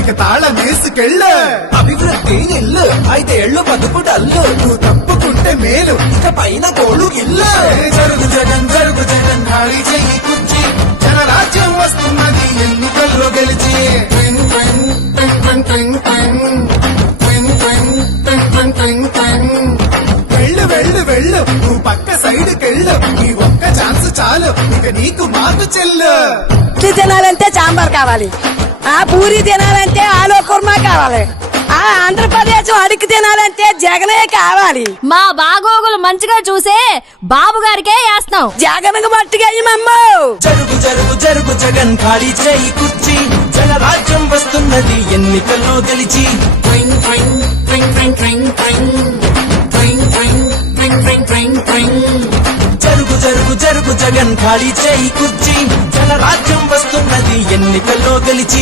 ఇక తాళం వేసుకెళ్ళు. అభివృద్ధి ఇల్లు 5 ఏళ్ళు బతుకు డల్లు నువ్వు తప్పుకుంటే మేలు. ఇక పైన కోడు ఇల్లు జరుగు జగన్ ఖాళీ చెయ్యి కుర్చీ. జనరాజ్యం వస్తున్నది ఎన్నికల్లో గెలిచి. ట్వింగ్ ట్వింగ్ ట్వింగ్ ట్వింగ్ ట్వింగ్ ట్వింగ్ ట్వింగ్ ట్వింగ్ ట్వింగ్ ట్వింగ్ ట్వింగ్. వెళ్ళు వెళ్ళు వెళ్ళు నువ్వు పక్క సైడ్ కెళ్ళు. నీ ఒక్క ఛాన్స్ చాలు ఇక నీకు మాకు చెల్లు. ఇడ్లీ తినాలంటే సాంబార్ కావాలి, ఆ పూరి తినాలంటే ఆలు కుర్మా కావాలి, ఆ ఆంధ్రప్రదేశ్ అడిగి తినాలంటే జగనే కావాలి. మా బాగోగులు మంచిగా చూసే బాబు గారికే వేస్తాం. జగన్కు మట్టుగా జరుగు జగన్ ఖాళీ చేయి కుర్చీ. జనరాజ్యం వస్తున్నది ఎన్నికల్లో గెలిచి. ట్వింగ్ ట్వింగ్ ట్వింగ్ ట్వింగ్ ట్వింగ్ ట్వింగ్ ట్వింగ్ ట్వింగ్ ట్వింగ్ ట్వింగ్ ట్వింగ్. జరుగు జగన్ ఖాళీ చేయి కుర్చీ. జనరాజ్యం వస్తున్నది ఎన్నికల్లో గెలిచి.